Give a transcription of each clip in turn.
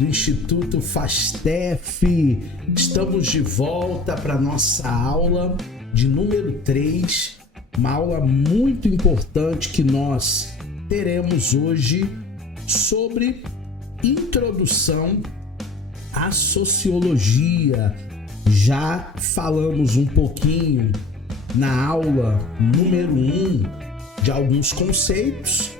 do Instituto FASTEF. Estamos de volta para a nossa aula de número 3, uma aula muito importante que nós teremos hoje sobre introdução à sociologia. Já falamos um pouquinho na aula número 1 de alguns conceitos,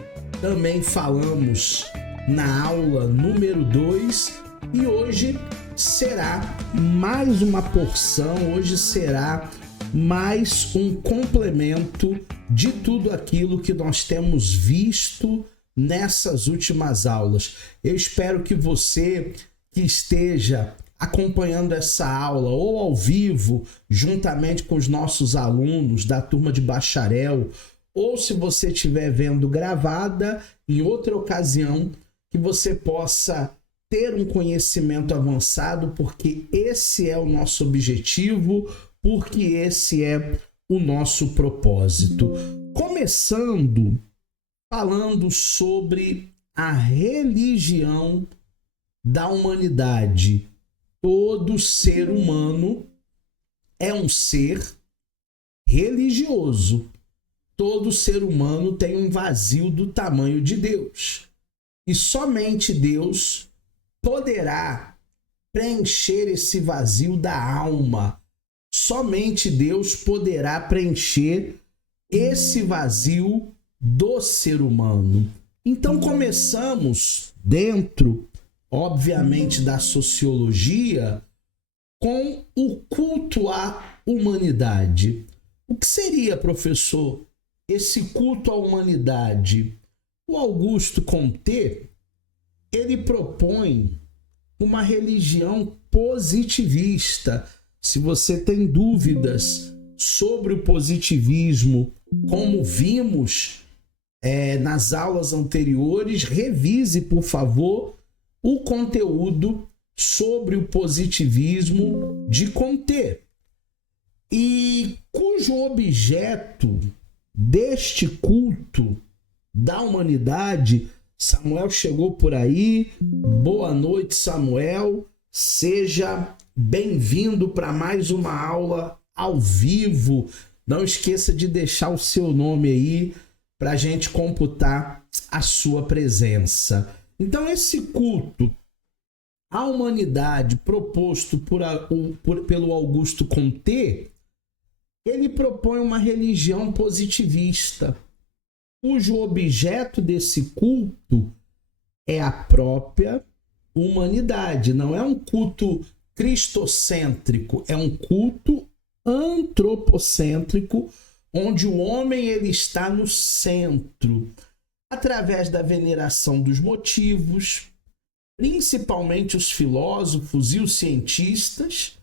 também falamos na aula número 2 e hoje será mais uma porção, hoje será mais um complemento de tudo aquilo que nós temos visto nessas últimas aulas. Eu espero que você que esteja acompanhando essa aula ou ao vivo, juntamente com os nossos alunos da turma de bacharel, ou se você estiver vendo gravada em outra ocasião, que você possa ter um conhecimento avançado, porque esse é o nosso objetivo, porque esse é o nosso propósito. Começando falando sobre a religião da humanidade. Todo ser humano é um ser religioso. Todo ser humano tem um vazio do tamanho de Deus. E somente Deus poderá preencher esse vazio da alma. Somente Deus poderá preencher esse vazio do ser humano. Então começamos dentro, obviamente, da sociologia com o culto à humanidade. O que seria, professor, esse culto à humanidade? O Augusto Comte, ele propõe uma religião positivista. Se você tem dúvidas sobre o positivismo, como vimos nas aulas anteriores, revise, por favor, o conteúdo sobre o positivismo de Comte, e cujo objeto deste culto da humanidade. Samuel chegou por aí. Boa noite, Samuel. Seja bem-vindo para mais uma aula ao vivo. Não esqueça de deixar o seu nome aí para a gente computar a sua presença. Então, esse culto à humanidade proposto pelo Augusto Comte, ele propõe uma religião positivista, cujo objeto desse culto é a própria humanidade. Não é um culto cristocêntrico, é um culto antropocêntrico, onde o homem ele está no centro, através da veneração dos motivos, principalmente os filósofos e os cientistas.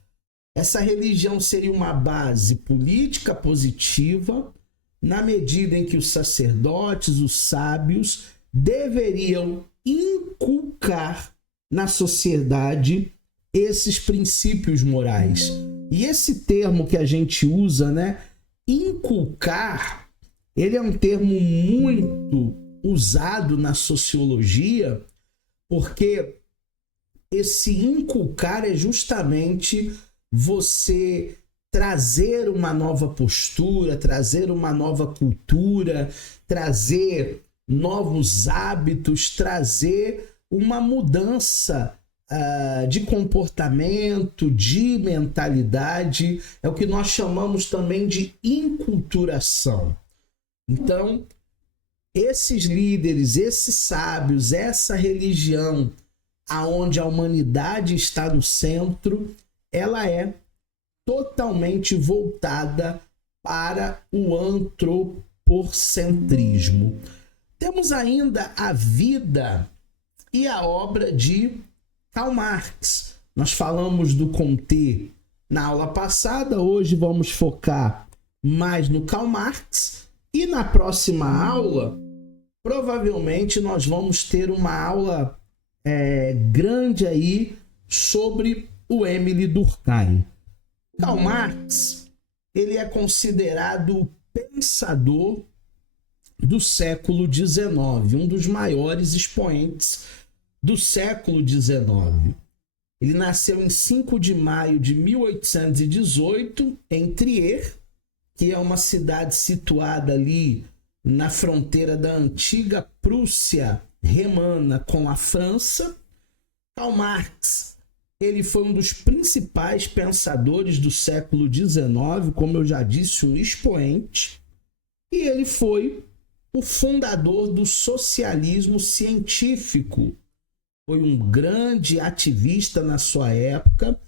Essa religião seria uma base política positiva, na medida em que os sacerdotes, os sábios, deveriam inculcar na sociedade esses princípios morais. E esse termo que a gente usa, né, inculcar, ele é um termo muito usado na sociologia, porque esse inculcar é justamente você trazer uma nova postura, trazer uma nova cultura, trazer novos hábitos, trazer uma mudança de comportamento, de mentalidade. É o que nós chamamos também de inculturação. Então, esses líderes, esses sábios, essa religião aonde a humanidade está no centro, ela é totalmente voltada para o antropocentrismo. Temos ainda a vida e a obra de Karl Marx. Nós falamos do Comte na aula passada, hoje vamos focar mais no Karl Marx, e na próxima aula, provavelmente nós vamos ter uma aula grande aí sobre o Émile Durkheim. Karl Marx, ele é considerado o pensador do século XIX, um dos maiores expoentes do século XIX. Ele nasceu em 5 de maio de 1818 em Trier, que é uma cidade situada ali na fronteira da antiga Prússia Remana com a França. Karl Marx, ele foi um dos principais pensadores do século XIX, como eu já disse, um expoente, e ele foi o fundador do socialismo científico. Foi um grande ativista na sua época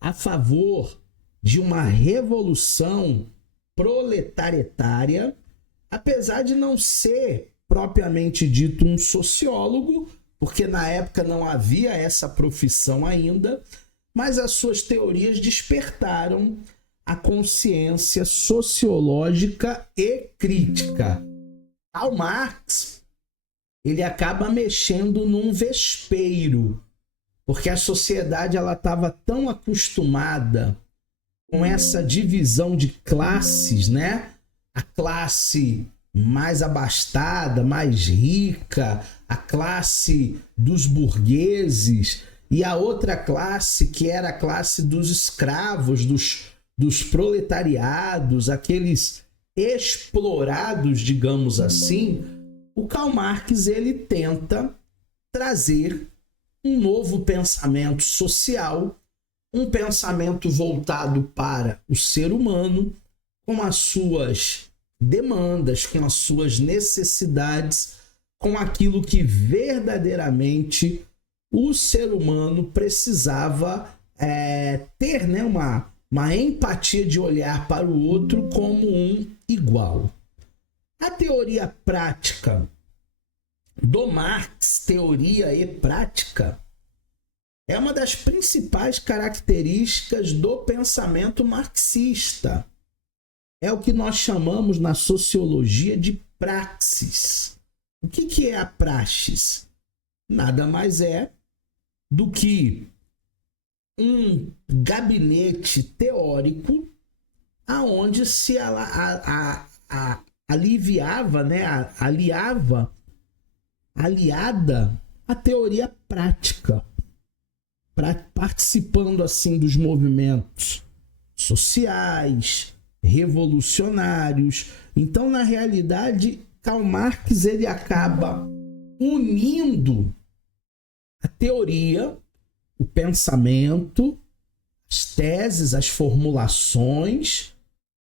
a favor de uma revolução proletariária, apesar de não ser propriamente dito um sociólogo, porque na época não havia essa profissão ainda, mas as suas teorias despertaram a consciência sociológica e crítica. Karl Marx, ele acaba mexendo num vespeiro, porque a sociedade ela estava tão acostumada com essa divisão de classes, né? A classe mais abastada, mais rica, a classe dos burgueses, e a outra classe que era a classe dos escravos, dos proletariados, aqueles explorados, digamos assim. O Karl Marx ele tenta trazer um novo pensamento social, um pensamento voltado para o ser humano, com as suas demandas, com as suas necessidades, com aquilo que verdadeiramente o ser humano precisava ter, né, uma empatia de olhar para o outro como um igual. A teoria prática do Marx, teoria e prática, é uma das principais características do pensamento marxista. É o que nós chamamos na sociologia de praxis. O que é a praxis? Nada mais é do que um gabinete teórico aonde se aliada a teoria prática, participando assim dos movimentos sociais, revolucionários. Então, na realidade, Karl Marx ele acaba unindo a teoria, o pensamento, as teses, as formulações,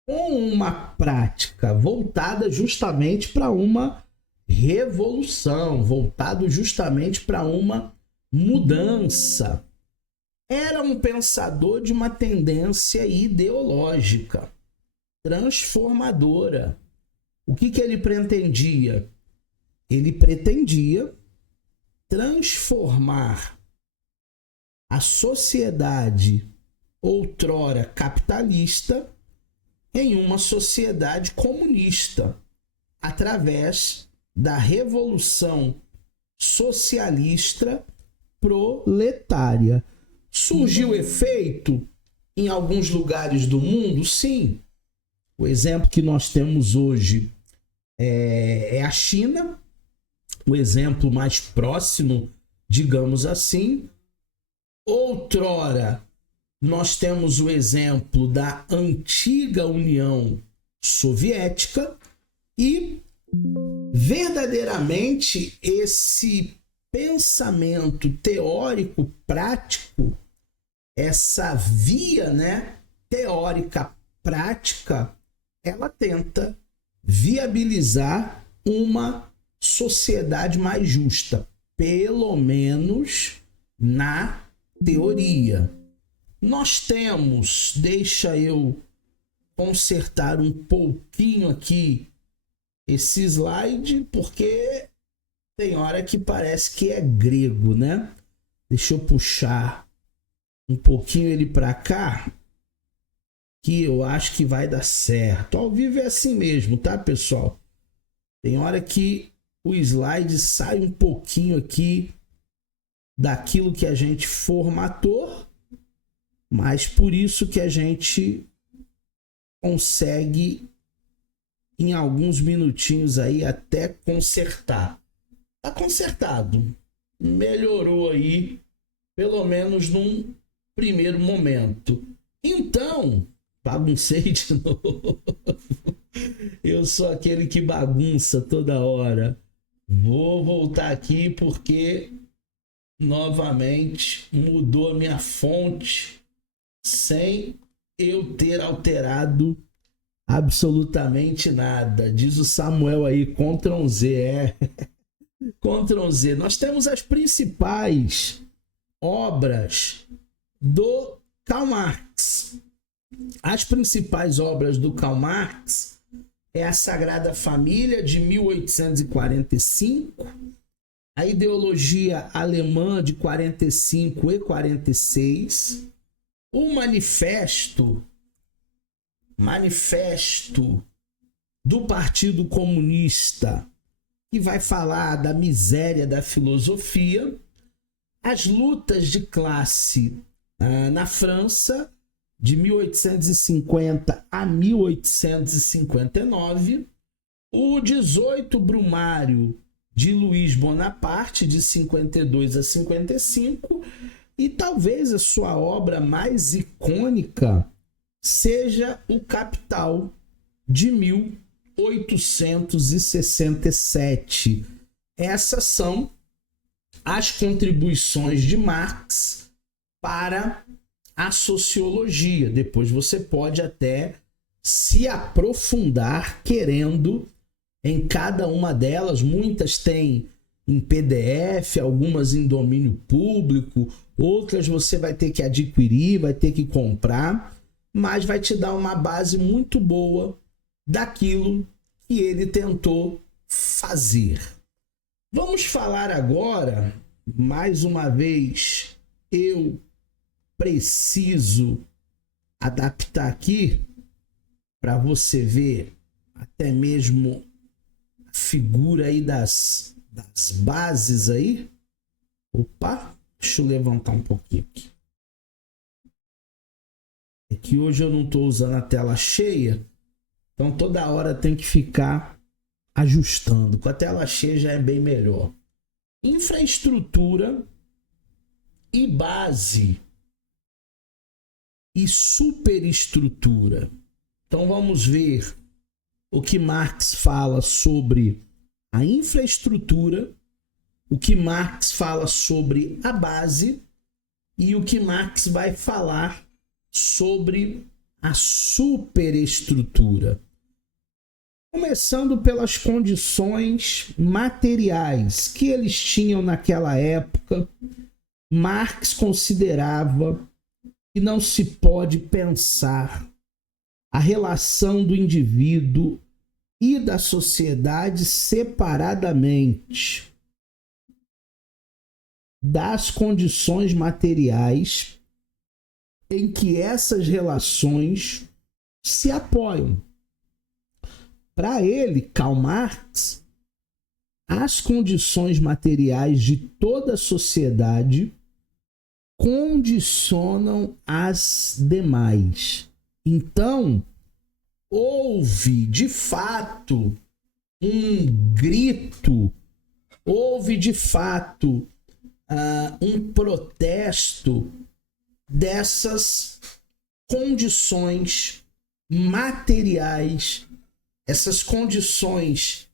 com uma prática voltada justamente para uma revolução, voltado justamente para uma mudança. Era um pensador de uma tendência ideológica, transformadora. O que ele pretendia? Ele pretendia transformar a sociedade outrora capitalista em uma sociedade comunista, através da revolução socialista proletária. Surgiu efeito em alguns lugares do mundo? Sim. O exemplo que nós temos hoje é a China, o exemplo mais próximo, digamos assim. Outrora, nós temos o exemplo da antiga União Soviética e, verdadeiramente, esse pensamento teórico prático, essa via, né, teórica prática, ela tenta viabilizar uma sociedade mais justa, pelo menos na teoria. Nós temos, deixa eu consertar um pouquinho aqui esse slide, porque tem hora que parece que é grego, né? Deixa eu puxar um pouquinho ele para cá, que eu acho que vai dar certo. Ao vivo é assim mesmo, tá, pessoal? Tem hora que o slide sai um pouquinho aqui daquilo que a gente formatou, mas por isso que a gente consegue em alguns minutinhos aí até consertar. Tá consertado. melhorou aí, pelo menos num primeiro momento. Então, baguncei de novo. Eu sou aquele que bagunça toda hora. Vou voltar aqui porque novamente mudou a minha fonte sem eu ter alterado absolutamente nada. Diz o Samuel aí, Ctrl Z, Ctrl Z. Nós temos as principais obras do Karl Marx. As principais obras do Karl Marx é a Sagrada Família, de 1845, a Ideologia Alemã, de 45 e 46, o Manifesto do Partido Comunista, que vai falar da miséria da filosofia, as lutas de classe na França, de 1850 a 1859, o 18 Brumário de Luiz Bonaparte, de 52 a 55, e talvez a sua obra mais icônica seja o Capital, de 1867. Essas são as contribuições de Marx para a sociologia. Depois você pode até se aprofundar querendo em cada uma delas. Muitas têm em PDF, algumas em domínio público, outras você vai ter que adquirir, vai ter que comprar, mas vai te dar uma base muito boa daquilo que ele tentou fazer. Vamos falar agora, mais uma vez, eu preciso adaptar aqui para você ver até mesmo a figura aí das bases aí. Opa, deixa eu levantar um pouquinho aqui. É que hoje eu não estou usando a tela cheia, então toda hora tem que ficar ajustando. Com a tela cheia já é bem melhor. Infraestrutura e base e superestrutura. Então vamos ver o que Marx fala sobre a infraestrutura, o que Marx fala sobre a base e o que Marx vai falar sobre a superestrutura. Começando pelas condições materiais que eles tinham naquela época, Marx considerava que não se pode pensar a relação do indivíduo e da sociedade separadamente das condições materiais em que essas relações se apoiam. Para ele, Karl Marx, as condições materiais de toda a sociedade condicionam as demais. Então, houve de fato um grito, houve de fato um protesto dessas condições materiais, essas condições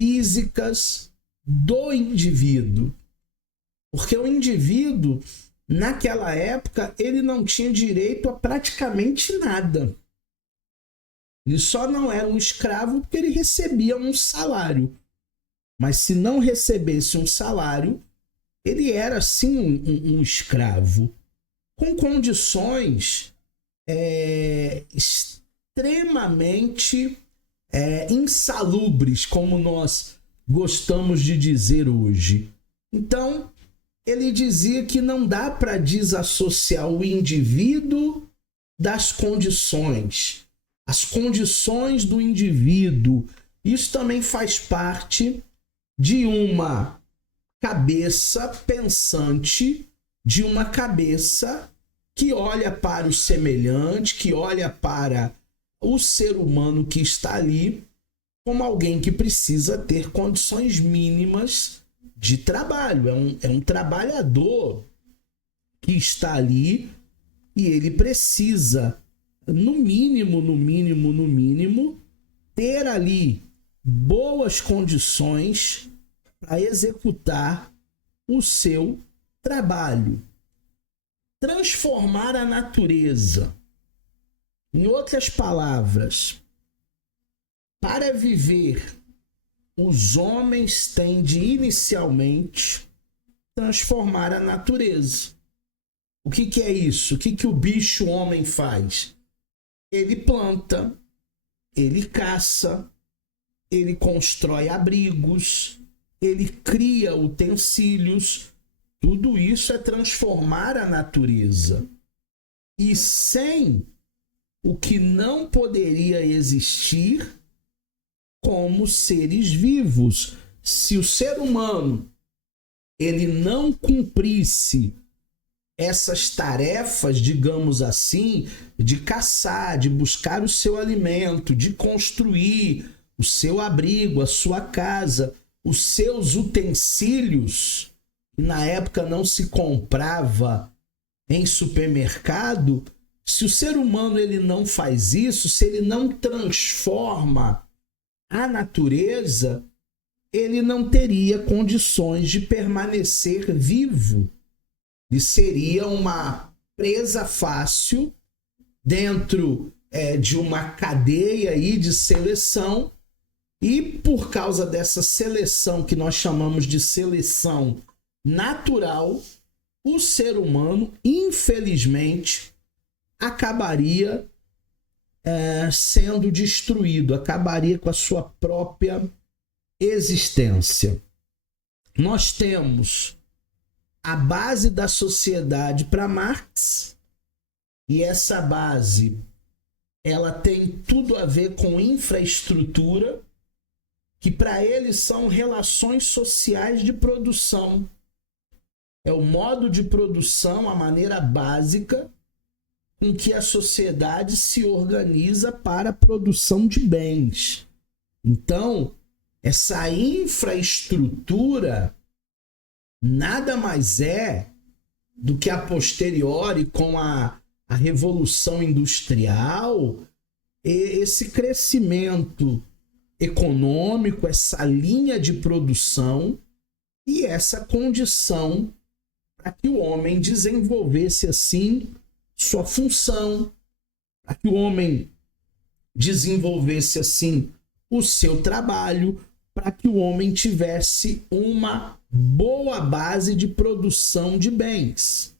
físicas do indivíduo. Porque o indivíduo, naquela época, ele não tinha direito a praticamente nada. Ele só não era um escravo porque ele recebia um salário. Mas se não recebesse um salário, ele era sim um escravo, com condições extremamente insalubres, como nós gostamos de dizer hoje. Então, ele dizia que não dá para desassociar o indivíduo das condições. As condições do indivíduo, isso também faz parte de uma cabeça pensante, de uma cabeça que olha para o semelhante, que olha para o ser humano que está ali como alguém que precisa ter condições mínimas de trabalho, é um trabalhador que está ali e ele precisa, no mínimo, ter ali boas condições para executar o seu trabalho. Transformar a natureza. Em outras palavras, para viver, os homens têm de inicialmente transformar a natureza. O que é isso? O que o bicho homem faz? Ele planta, ele caça, ele constrói abrigos, ele cria utensílios. Tudo isso é transformar a natureza. E sem o que não poderia existir como seres vivos. Se o ser humano ele não cumprisse essas tarefas, digamos assim, de caçar, de buscar o seu alimento, de construir o seu abrigo, a sua casa, os seus utensílios, que na época não se comprava em supermercado, se o ser humano ele não faz isso, se ele não transforma a natureza, ele não teria condições de permanecer vivo. E seria uma presa fácil dentro de uma cadeia aí de seleção, e por causa dessa seleção que nós chamamos de seleção natural, o ser humano, infelizmente, acabaria sendo destruído, acabaria com a sua própria existência. Nós temos a base da sociedade para Marx, e essa base ela tem tudo a ver com infraestrutura, que para ele são relações sociais de produção. É o modo de produção, a maneira básica em que a sociedade se organiza para a produção de bens. Então, essa infraestrutura nada mais é do que a posteriori, com a Revolução Industrial, esse crescimento econômico, essa linha de produção e essa condição para que o homem desenvolvesse assim sua função, para que o homem desenvolvesse assim o seu trabalho, para que o homem tivesse uma boa base de produção de bens.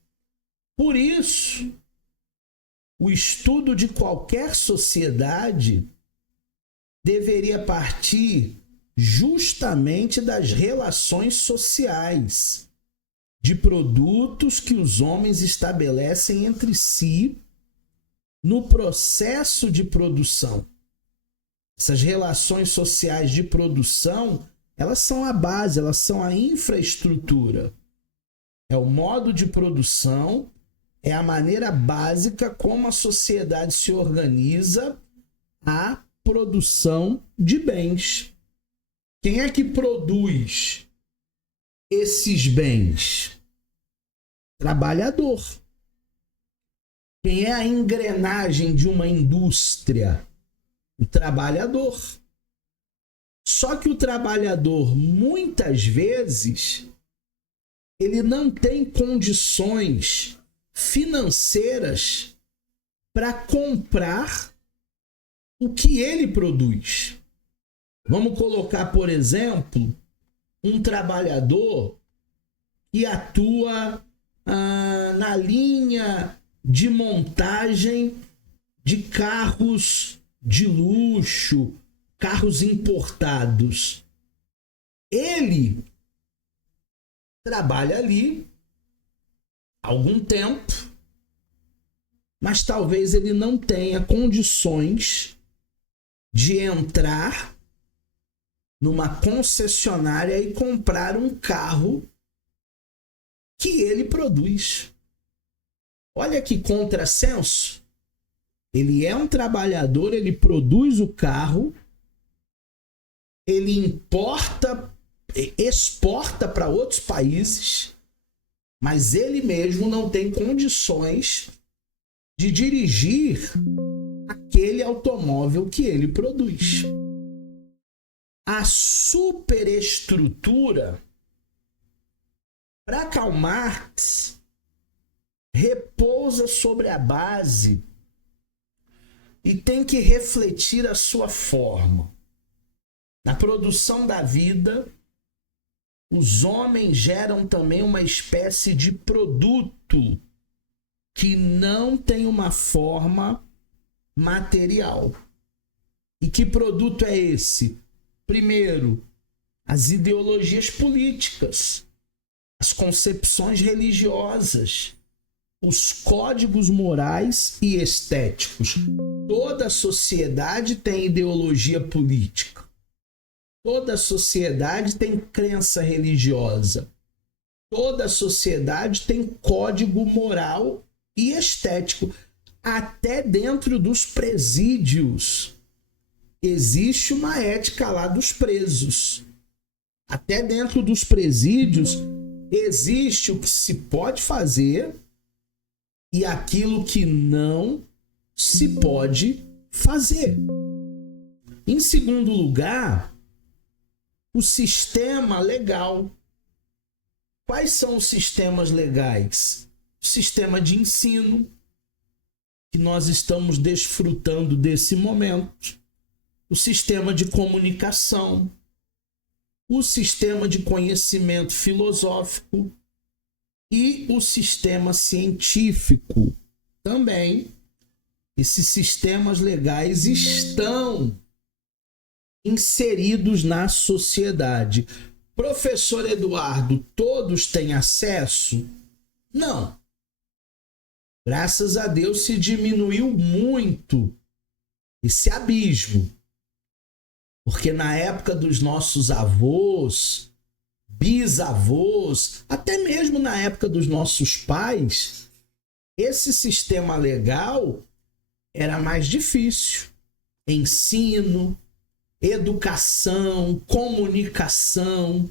Por isso, o estudo de qualquer sociedade deveria partir justamente das relações sociais, de produtos que os homens estabelecem entre si no processo de produção. Essas relações sociais de produção, elas são a base, elas são a infraestrutura. É o modo de produção, é a maneira básica como a sociedade se organiza a produção de bens. Quem é que produz esses bens? Trabalhador. Quem é a engrenagem de uma indústria? O trabalhador. Só que o trabalhador, muitas vezes, ele não tem condições financeiras para comprar o que ele produz. Vamos colocar, por exemplo, um trabalhador que atua na linha de montagem de carros de luxo, carros importados. Ele trabalha ali há algum tempo, mas talvez ele não tenha condições de entrar numa concessionária e comprar um carro que ele produz. Olha que contrassenso. Ele é um trabalhador, ele produz o carro, ele importa exporta para outros países, mas ele mesmo não tem condições de dirigir aquele automóvel que ele produz. A superestrutura, para Karl Marx, repousa sobre a base e tem que refletir a sua forma. Na produção da vida, os homens geram também uma espécie de produto que não tem uma forma material. E que produto é esse? Primeiro, as ideologias políticas, as concepções religiosas, os códigos morais e estéticos. Toda sociedade tem ideologia política. Toda sociedade tem crença religiosa. Toda sociedade tem código moral e estético. Até dentro dos presídios existe uma ética lá dos presos. Até dentro dos presídios existe o que se pode fazer e aquilo que não se pode fazer. Em segundo lugar, o sistema legal. Quais são os sistemas legais? O sistema de ensino, que nós estamos desfrutando desse momento. O sistema de comunicação. O sistema de conhecimento filosófico. E o sistema científico. Também, esses sistemas legais estão inseridos na sociedade. Professor Eduardo, todos têm acesso? Não. Graças a Deus se diminuiu muito esse abismo. Porque na época dos nossos avós, bisavós, até mesmo na época dos nossos pais, esse sistema legal era mais difícil. Ensino, educação, comunicação,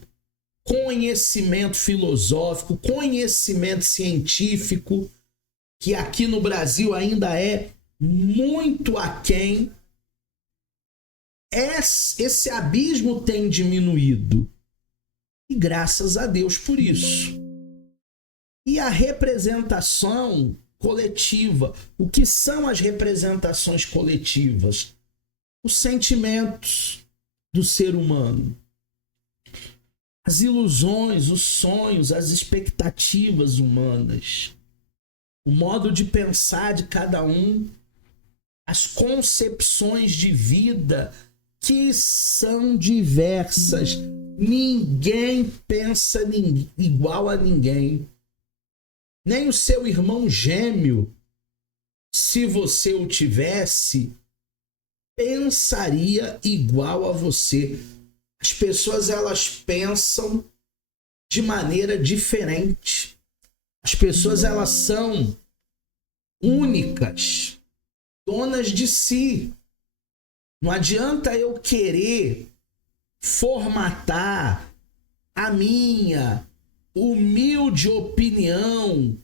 conhecimento filosófico, conhecimento científico, que aqui no Brasil ainda é muito aquém. Esse abismo tem diminuído. E graças a Deus por isso. E a representação coletiva. O que são as representações coletivas? Os sentimentos do ser humano. As ilusões, os sonhos, as expectativas humanas. O modo de pensar de cada um. As concepções de vida que são diversas. Ninguém pensa igual a ninguém. Nem o seu irmão gêmeo, se você o tivesse, pensaria igual a você. As pessoas, elas pensam de maneira diferente. As pessoas, elas são únicas, donas de si. Não adianta eu querer formatar a minha humilde opinião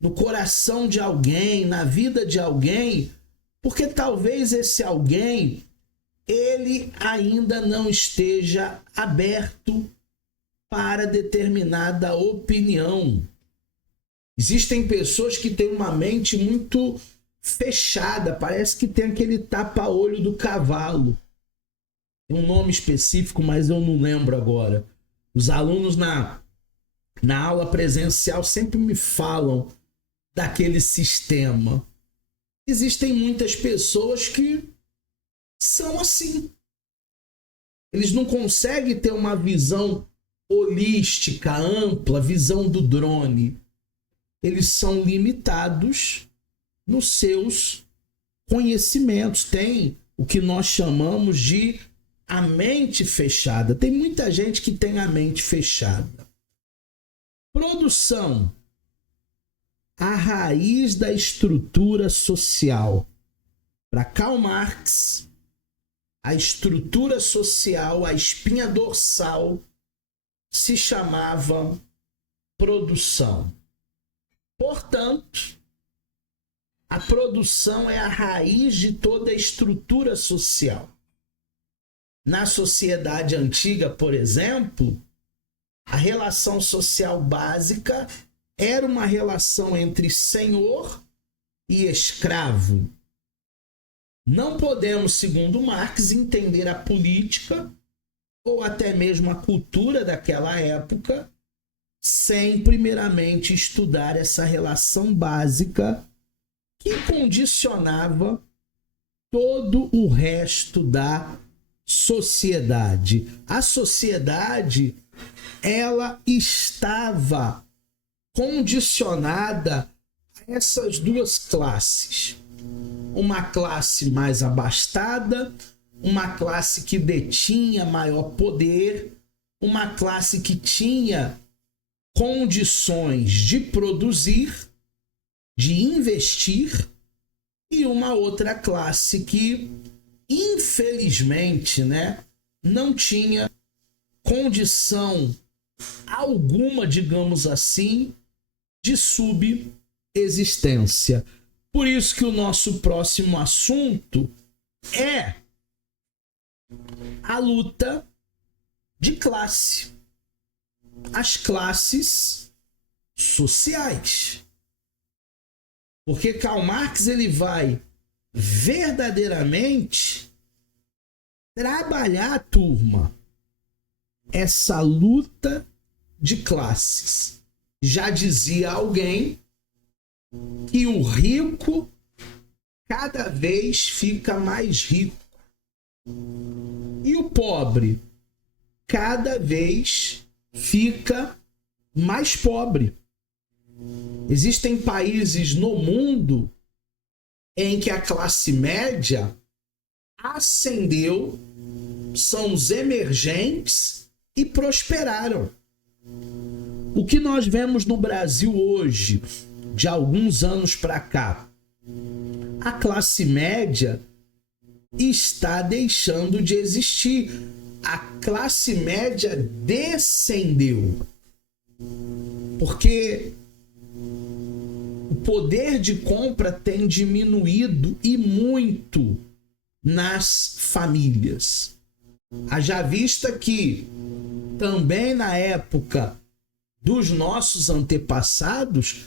no coração de alguém, na vida de alguém, porque talvez esse alguém, ele ainda não esteja aberto para determinada opinião. Existem pessoas que têm uma mente muito fechada, parece que tem aquele tapa-olho do cavalo. Tem um nome específico, mas eu não lembro agora. Os alunos na aula presencial sempre me falam daquele sistema. Existem muitas pessoas que são assim. Eles não conseguem ter uma visão holística, ampla, visão do drone. Eles são limitados nos seus conhecimentos. Tem o que nós chamamos de a mente fechada. Tem muita gente que tem a mente fechada. Produção. A raiz da estrutura social. Para Karl Marx, a estrutura social, a espinha dorsal se chamava produção. Portanto, a produção é a raiz de toda a estrutura social. Na sociedade antiga, por exemplo, a relação social básica era uma relação entre senhor e escravo. Não podemos, segundo Marx, entender a política ou até mesmo a cultura daquela época sem primeiramente estudar essa relação básica que condicionava todo o resto da sociedade. A sociedade, ela estava condicionada a essas duas classes. Uma classe mais abastada, uma classe que detinha maior poder, uma classe que tinha condições de produzir, de investir, e uma outra classe que, infelizmente, não tinha condição alguma, digamos assim, de subsistência. Por isso que o nosso próximo assunto é a luta de classe, as classes sociais. Porque Karl Marx ele vai verdadeiramente trabalhar, turma, essa luta de classes. Já dizia alguém que o rico cada vez fica mais rico e o pobre cada vez fica mais pobre. Existem países no mundo em que a classe média ascendeu, são os emergentes e prosperaram. O que nós vemos no Brasil hoje, de alguns anos para cá, a classe média está deixando de existir. A classe média descendeu. Porque o poder de compra tem diminuído e muito nas famílias. Haja vista que também na época dos nossos antepassados,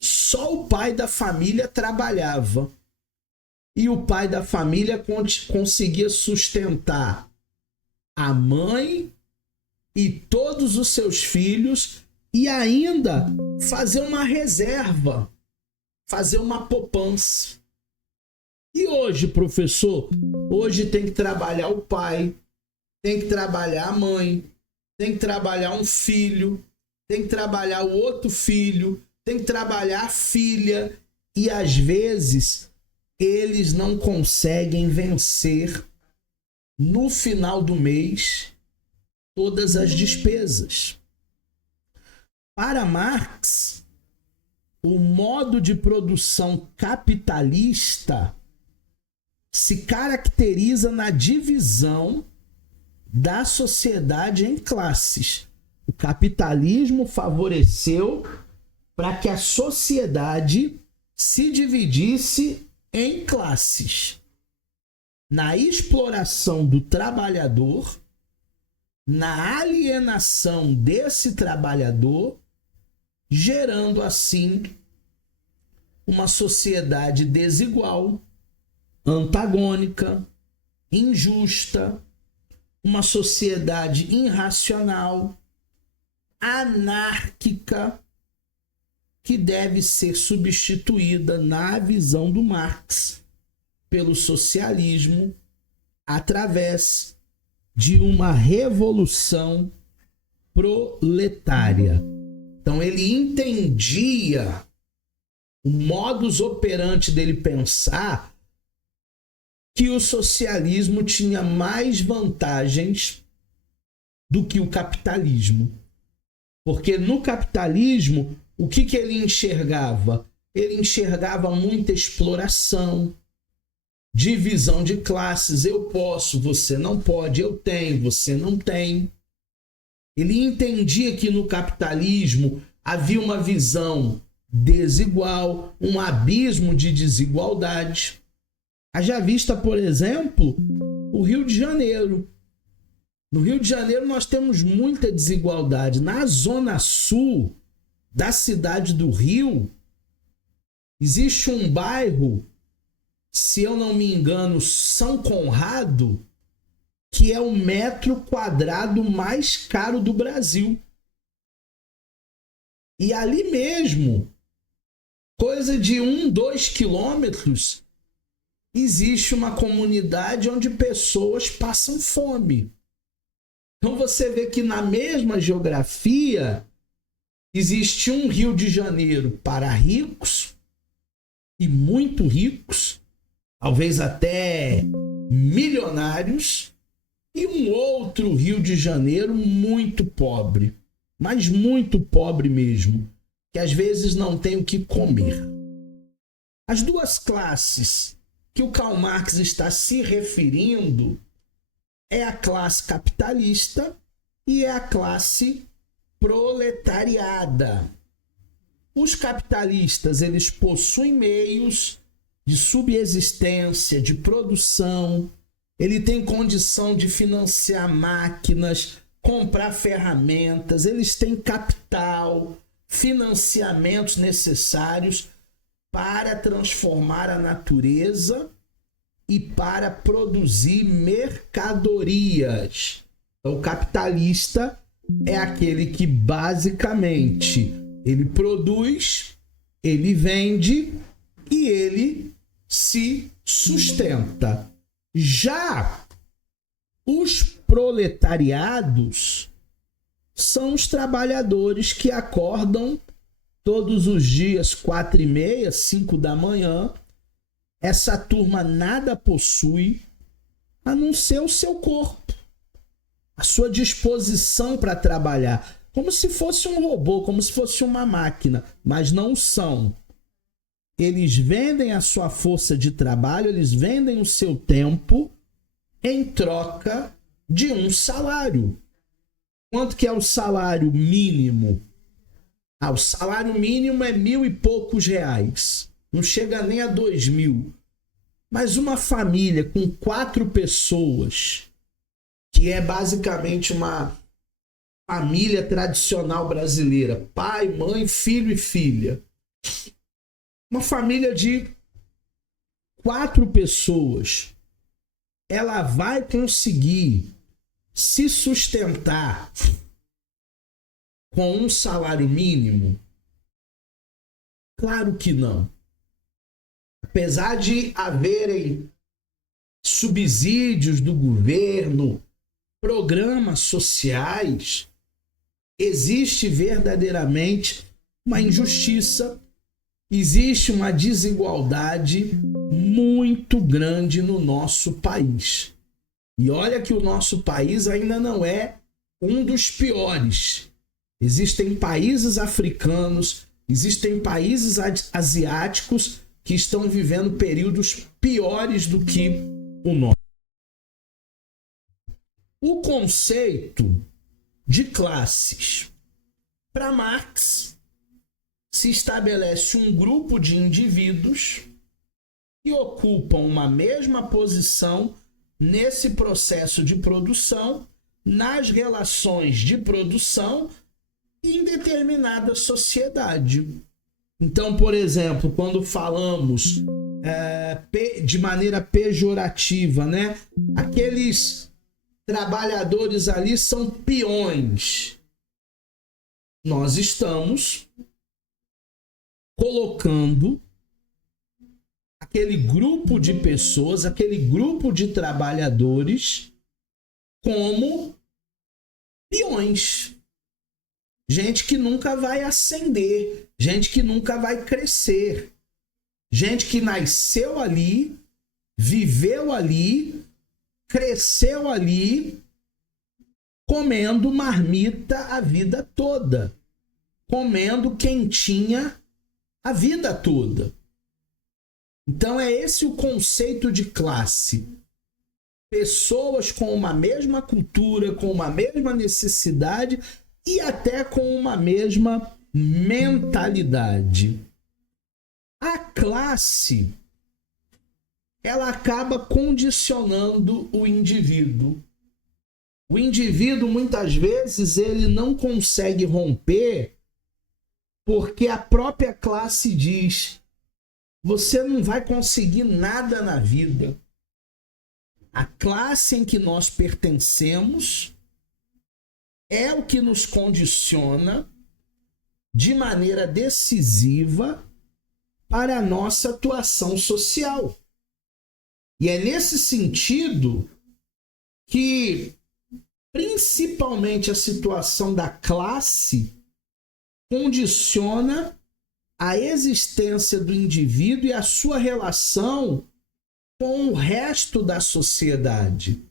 só o pai da família trabalhava. E o pai da família conseguia sustentar a mãe e todos os seus filhos e ainda fazer uma reserva, fazer uma poupança. E hoje, professor? Hoje tem que trabalhar o pai, tem que trabalhar a mãe, tem que trabalhar um filho, tem que trabalhar o outro filho, tem que trabalhar a filha. E às vezes eles não conseguem vencer no final do mês todas as despesas. Para Marx, o modo de produção capitalista se caracteriza na divisão da sociedade em classes. O capitalismo favoreceu para que a sociedade se dividisse em classes. Na exploração do trabalhador, na alienação desse trabalhador, gerando assim uma sociedade desigual, antagônica, injusta, uma sociedade irracional, anárquica, que deve ser substituída, na visão do Marx, pelo socialismo através de uma revolução proletária. Então ele entendia o modus operandi dele pensar que o socialismo tinha mais vantagens do que o capitalismo. Porque no capitalismo, o que ele enxergava? Ele enxergava muita exploração, divisão de classes. Eu posso, você não pode. Eu tenho, você não tem. Ele entendia que no capitalismo havia uma visão desigual, um abismo de desigualdade. Haja vista, por exemplo, o Rio de Janeiro. No Rio de Janeiro nós temos muita desigualdade. Na zona sul da cidade do Rio, existe um bairro, se eu não me engano, São Conrado, que é o metro quadrado mais caro do Brasil. E ali mesmo, coisa de 2 quilômetros, existe uma comunidade onde pessoas passam fome. Então você vê que na mesma geografia existe um Rio de Janeiro para ricos e muito ricos, talvez até milionários, e um outro Rio de Janeiro muito pobre, mas muito pobre mesmo, que às vezes não tem o que comer. As duas classes que o Karl Marx está se referindo é a classe capitalista e é a classe proletariada. Os capitalistas, eles possuem meios de subsistência, de produção, ele tem condição de financiar máquinas, comprar ferramentas, eles têm capital, financiamentos necessários para transformar a natureza e para produzir mercadorias. Então, o capitalista é aquele que basicamente ele produz, ele vende e ele se sustenta. Já os proletariados são os trabalhadores que acordam todos os dias, 4h30, 5 da manhã. Essa turma nada possui a não ser o seu corpo, a sua disposição para trabalhar, como se fosse um robô, como se fosse uma máquina, mas não são. Eles vendem a sua força de trabalho, eles vendem o seu tempo em troca de um salário. Quanto que é o salário mínimo? O salário mínimo é 1.000 e poucos reais. Não chega nem a 2.000. Mas uma família com 4 pessoas, que é basicamente uma família tradicional brasileira, pai, mãe, filho e filha. Uma família de 4 pessoas, ela vai conseguir se sustentar com um salário mínimo? Claro que não. Apesar de haverem subsídios do governo, programas sociais, existe verdadeiramente uma injustiça, existe uma desigualdade muito grande no nosso país. E olha que o nosso país ainda não é um dos piores. Existem países africanos, existem países asiáticos que estão vivendo períodos piores do que o nosso. O conceito de classes. Para Marx, se estabelece um grupo de indivíduos que ocupam uma mesma posição nesse processo de produção, nas relações de produção e em determinada sociedade. Então, por exemplo, quando falamos de maneira pejorativa, né? Aqueles trabalhadores ali são peões. Nós estamos colocando aquele grupo de pessoas, aquele grupo de trabalhadores como peões. Gente que nunca vai ascender, gente que nunca vai crescer, gente que nasceu ali, viveu ali, cresceu ali, comendo marmita a vida toda, comendo quentinha a vida toda. Então é esse o conceito de classe. pessoas com uma mesma cultura, com uma mesma necessidade e até com uma mesma mentalidade. A classe, ela acaba condicionando o indivíduo. O indivíduo, muitas vezes, ele não consegue romper porque a própria classe diz: você não vai conseguir nada na vida. A classe em que nós pertencemos é o que nos condiciona de maneira decisiva para a nossa atuação social. E é nesse sentido que, principalmente, a situação da classe condiciona a existência do indivíduo e a sua relação com o resto da sociedade.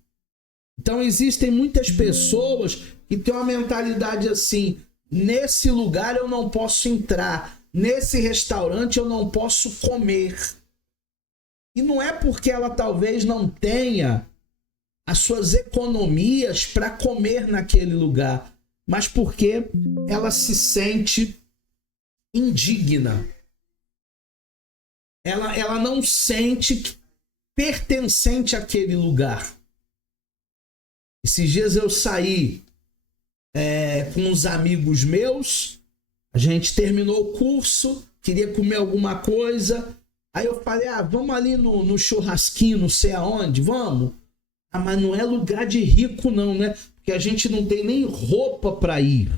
Então, existem muitas pessoas que têm uma mentalidade assim: nesse lugar eu não posso entrar, nesse restaurante eu não posso comer. E não é porque ela talvez não tenha as suas economias para comer naquele lugar, mas porque ela se sente indigna. Ela não sente pertencente àquele lugar. Esses dias eu saí com uns amigos meus, a gente terminou o curso, queria comer alguma coisa, aí eu falei: vamos ali no churrasquinho, não sei aonde, vamos? Mas não é lugar de rico não, né? Porque a gente não tem nem roupa para ir.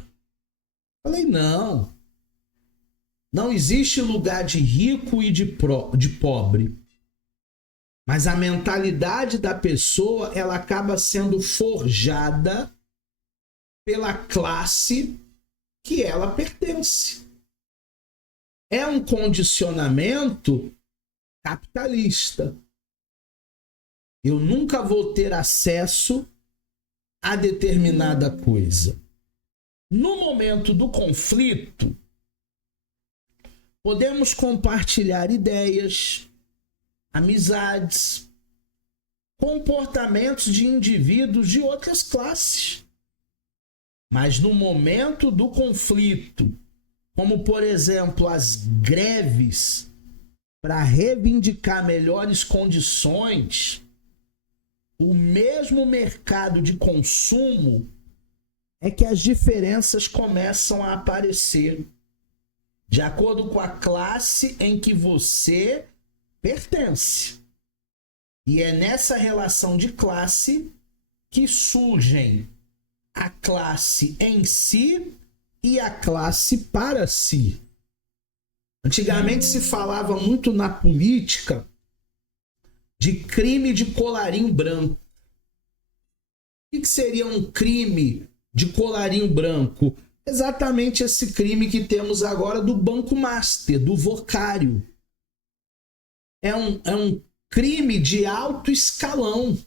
Falei: não existe lugar de rico e de pobre. Mas a mentalidade da pessoa, ela acaba sendo forjada pela classe que ela pertence. É um condicionamento capitalista. Eu nunca vou ter acesso a determinada coisa. No momento do conflito, podemos compartilhar ideias, amizades, comportamentos de indivíduos de outras classes. Mas no momento do conflito, como por exemplo as greves para reivindicar melhores condições, o mesmo mercado de consumo é que as diferenças começam a aparecer de acordo com a classe em que você pertence. E é nessa relação de classe que surgem a classe em si e a classe para si. Antigamente se falava muito na política de crime de colarinho branco. O que seria um crime de colarinho branco? Exatamente esse crime que temos agora do Banco Master, do Vocário. É um crime de alto escalão,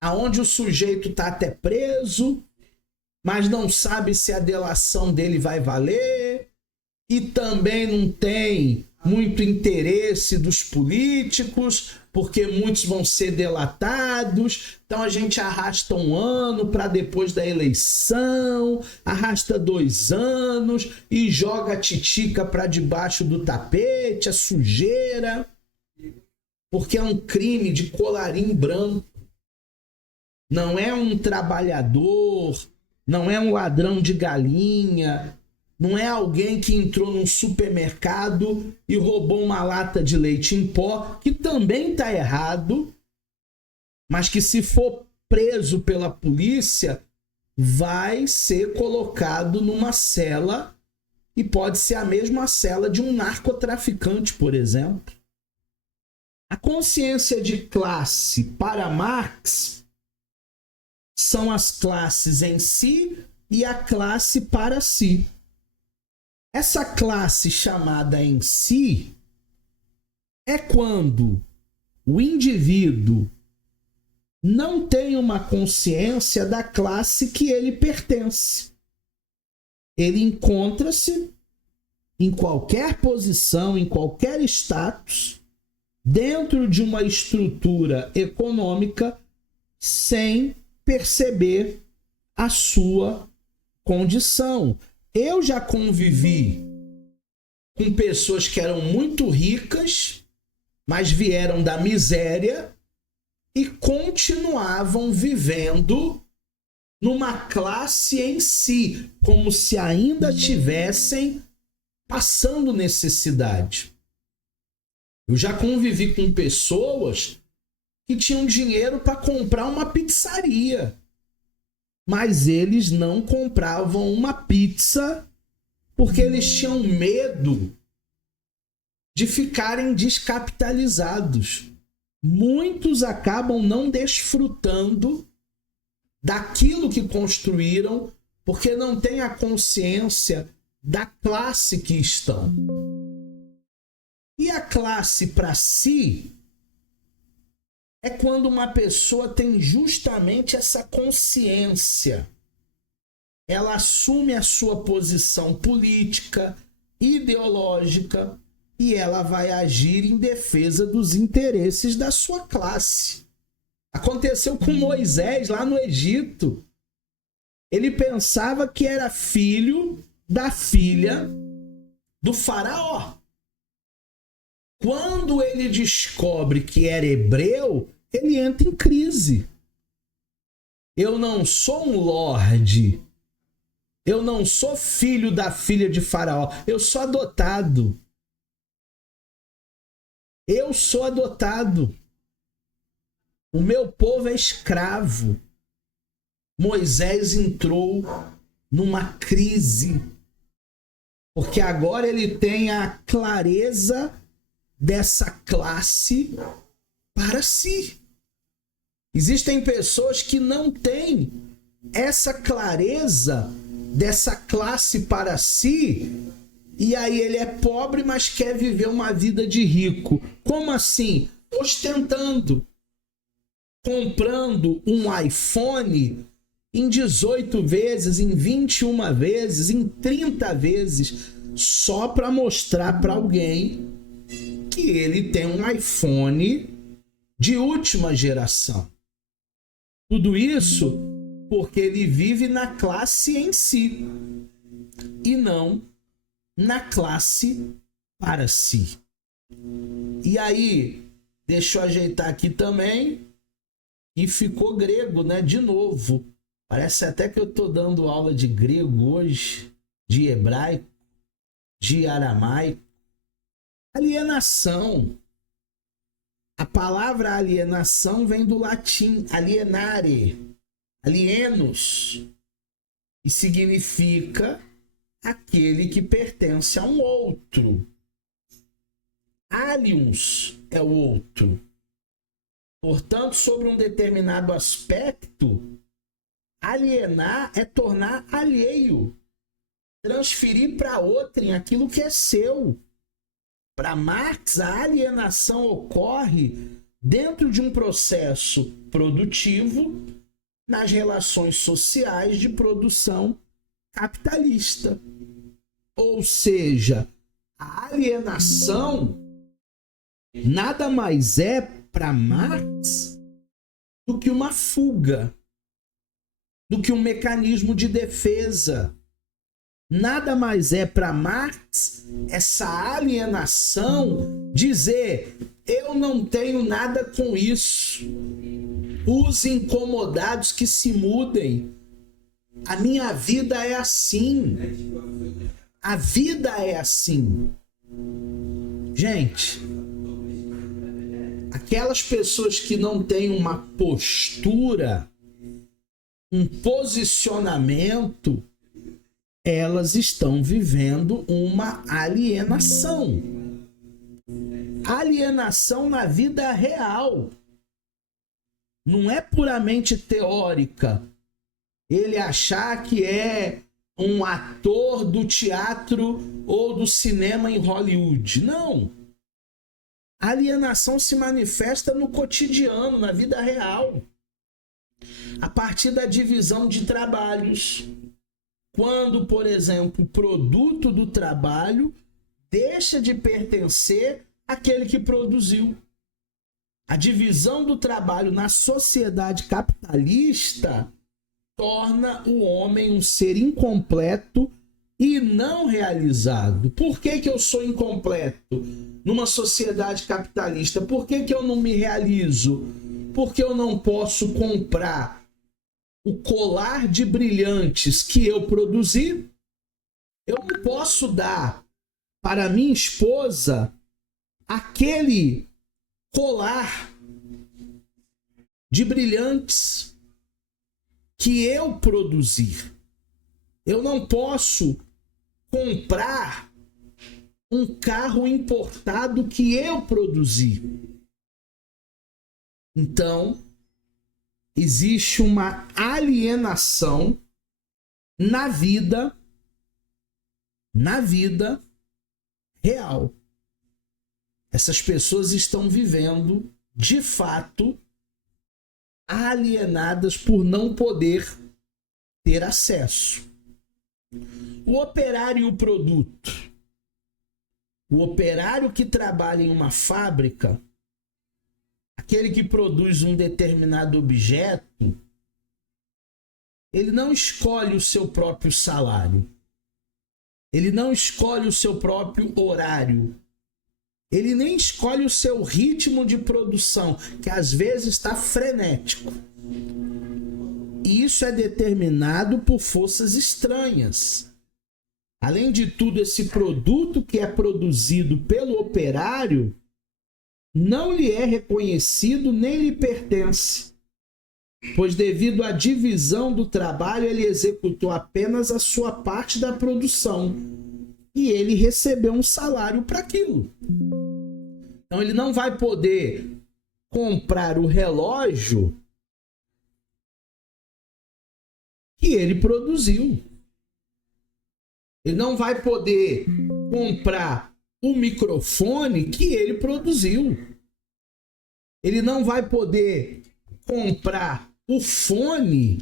aonde o sujeito está até preso, mas não sabe se a delação dele vai valer, e também não tem muito interesse dos políticos, porque muitos vão ser delatados. Então a gente arrasta 1 ano para depois da eleição, arrasta 2 anos e joga a titica para debaixo do tapete, a sujeira, porque é um crime de colarinho branco. Não é um trabalhador, não é um ladrão de galinha, não é alguém que entrou num supermercado e roubou uma lata de leite em pó, que também está errado, mas que, se for preso pela polícia, vai ser colocado numa cela, e pode ser a mesma cela de um narcotraficante, por exemplo. A consciência de classe para Marx são as classes em si e a classe para si. Essa classe chamada em si é quando o indivíduo não tem uma consciência da classe que ele pertence. Ele encontra-se em qualquer posição, em qualquer status, dentro de uma estrutura econômica sem perceber a sua condição. Eu já convivi com pessoas que eram muito ricas, mas vieram da miséria e continuavam vivendo numa classe em si, como se ainda tivessem passando necessidade. Eu já convivi com pessoas que tinham dinheiro para comprar uma pizzaria, mas eles não compravam uma pizza porque eles tinham medo de ficarem descapitalizados. Muitos acabam não desfrutando daquilo que construíram porque não têm a consciência da classe que estão. E a classe para si é quando uma pessoa tem justamente essa consciência. Ela assume a sua posição política, ideológica, e ela vai agir em defesa dos interesses da sua classe. Aconteceu com Moisés lá no Egito. Ele pensava que era filho da filha do faraó. Quando ele descobre que era hebreu, ele entra em crise. Eu não sou um lorde. Eu não sou filho da filha de faraó. Eu sou adotado. Eu sou adotado. O meu povo é escravo. Moisés entrou numa crise, porque agora ele tem a clareza dessa classe para si. Existem pessoas que não têm essa clareza dessa classe para si, e aí ele é pobre, mas quer viver uma vida de rico. Como assim? Ostentando, comprando um iPhone em 18 vezes, em 21 vezes, em 30 vezes, só para mostrar para alguém que ele tem um iPhone de última geração. Tudo isso porque ele vive na classe em si e não na classe para si. E aí, deixa eu ajeitar aqui também, e ficou grego, né? De novo. Parece até que eu estou dando aula de grego hoje, de hebraico, de aramaico. Alienação. A palavra alienação vem do latim alienare, alienos, e significa aquele que pertence a um outro. Aliens é o outro. Portanto, sobre um determinado aspecto, alienar é tornar alheio, transferir para outrem aquilo que é seu. Para Marx, a alienação ocorre dentro de um processo produtivo nas relações sociais de produção capitalista. Ou seja, a alienação nada mais é para Marx do que uma fuga, do que um mecanismo de defesa. Nada mais é para Marx essa alienação dizer: eu não tenho nada com isso. Os incomodados que se mudem. A minha vida é assim. A vida é assim. Gente, aquelas pessoas que não têm uma postura, um posicionamento, elas estão vivendo uma alienação. Alienação na vida real. Não é puramente teórica. Ele achar que é um ator do teatro ou do cinema em Hollywood. Não. A alienação se manifesta no cotidiano, na vida real. A partir da divisão de trabalhos. Quando, por exemplo, o produto do trabalho deixa de pertencer àquele que produziu. A divisão do trabalho na sociedade capitalista torna o homem um ser incompleto e não realizado. Por que que eu sou incompleto numa sociedade capitalista? Por que que eu não me realizo? Porque eu não posso comprar o colar de brilhantes que eu produzi. Eu não posso dar para minha esposa aquele colar de brilhantes que eu produzi. Eu não posso comprar um carro importado que eu produzi. Então, existe uma alienação na vida real. Essas pessoas estão vivendo, de fato, alienadas por não poder ter acesso. O operário e o produto. O operário que trabalha em uma fábrica, aquele que produz um determinado objeto, ele não escolhe o seu próprio salário. Ele não escolhe o seu próprio horário. Ele nem escolhe o seu ritmo de produção, que às vezes está frenético. E isso é determinado por forças estranhas. Além de tudo, esse produto que é produzido pelo operário não lhe é reconhecido nem lhe pertence, pois devido à divisão do trabalho ele executou apenas a sua parte da produção e ele recebeu um salário para aquilo. Então ele não vai poder comprar o relógio que ele produziu. Ele não vai poder comprar o microfone que ele produziu. Ele não vai poder comprar o fone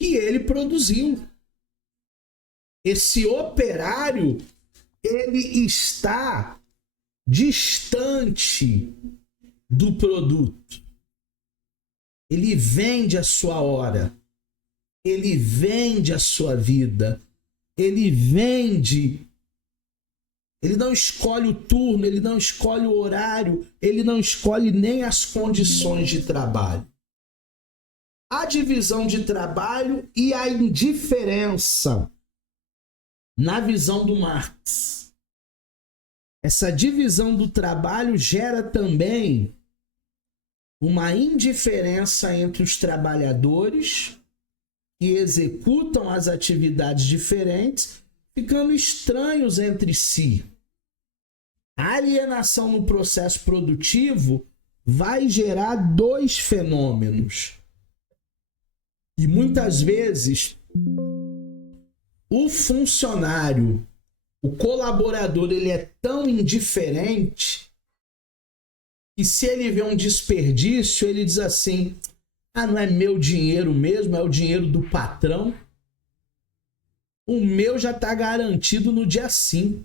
que ele produziu. Esse operário, ele está distante do produto. Ele vende a sua hora. Ele vende a sua vida. Ele vende. Ele não escolhe o turno, ele não escolhe o horário, ele não escolhe nem as condições de trabalho. A divisão de trabalho e a indiferença na visão do Marx. Essa divisão do trabalho gera também uma indiferença entre os trabalhadores que executam as atividades diferentes, ficando estranhos entre si. A alienação no processo produtivo vai gerar dois fenômenos. E muitas vezes o funcionário, o colaborador, ele é tão indiferente que se ele vê um desperdício, ele diz assim: ah, não é meu dinheiro mesmo, é o dinheiro do patrão. O meu já está garantido no dia 5.